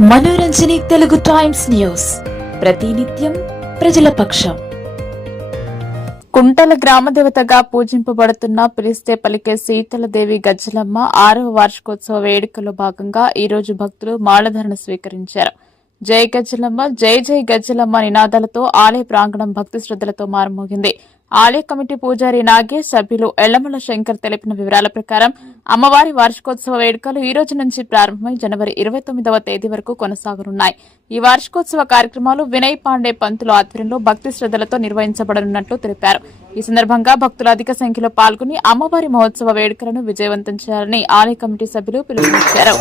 మనోరంజని Telugu times news. ప్రతినిత్యం ప్రజల పక్షం. కుంటల గ్రామదేవతగా పూజింపబడుతున్న పిలిస్తే పలికే శీతలదేవి గజ్జలమ్మ ఆరవ వార్షికోత్సవ వేడుకలో భాగంగా ఈ రోజు భక్తులు మాలధరణ స్వీకరించారు. జై గజ్జలమ్మ జై జై గజ్జలమ్మ నినాదాలతో ఆలయ ప్రాంగణం భక్తి శ్రద్ధలతో మారుమోగింది. ఆలయ కమిటీ పూజారి నాగేష్ సభ్యులు ఎల్లమల శంకర్ తెలిపిన వివరాల ప్రకారం అమ్మవారి వార్షికోత్సవ వేడుకలు ఈ రోజు నుంచి ప్రారంభమై జనవరి ఇరవై తొమ్మిదవ తేదీ వరకు కొనసాగనున్నాయి. ఈ వార్షికోత్సవ కార్యక్రమాలు వినయ్ పాండే పంతులు ఆధ్వర్యంలో భక్తి శ్రద్దలతో నిర్వహించబడనున్నట్లు తెలిపారు. ఈ సందర్భంగా భక్తులు అధిక సంఖ్యలో పాల్గొని అమ్మవారి మహోత్సవ వేడుకలను విజయవంతం చేయాలని ఆలయ కమిటీ సభ్యులు పిలుపునిచ్చారు.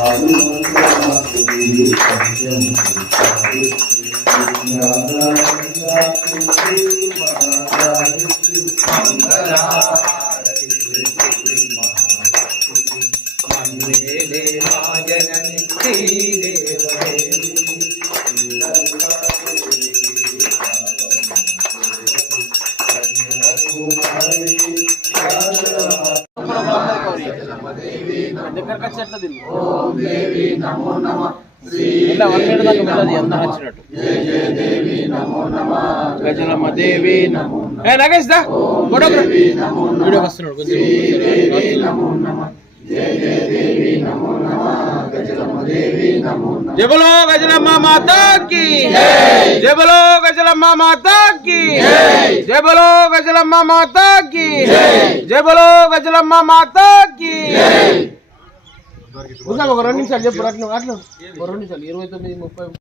దగ్గరకు వచ్చి ఇలా వన్ దాకా ఎంత వచ్చినట్టు గజలమ్మ దేవి ఏ నగేష్ దా ఫోటోగ్రాఫ్ వీడియో వస్తున్నాడు కొంచెం జబలో గజలమ్మ మాతాకి. జబలో గజలమ్మ మాతాకి. జబలో గజలమ్మ మాతాకి. జబలో గజలమ్మ మాతాకి. ఒక రెండు నిమిషాలు చెప్పు అట్లా అట్లా ఒక రెండు నిమిషాలు ఇరవై తొమ్మిది ముప్పై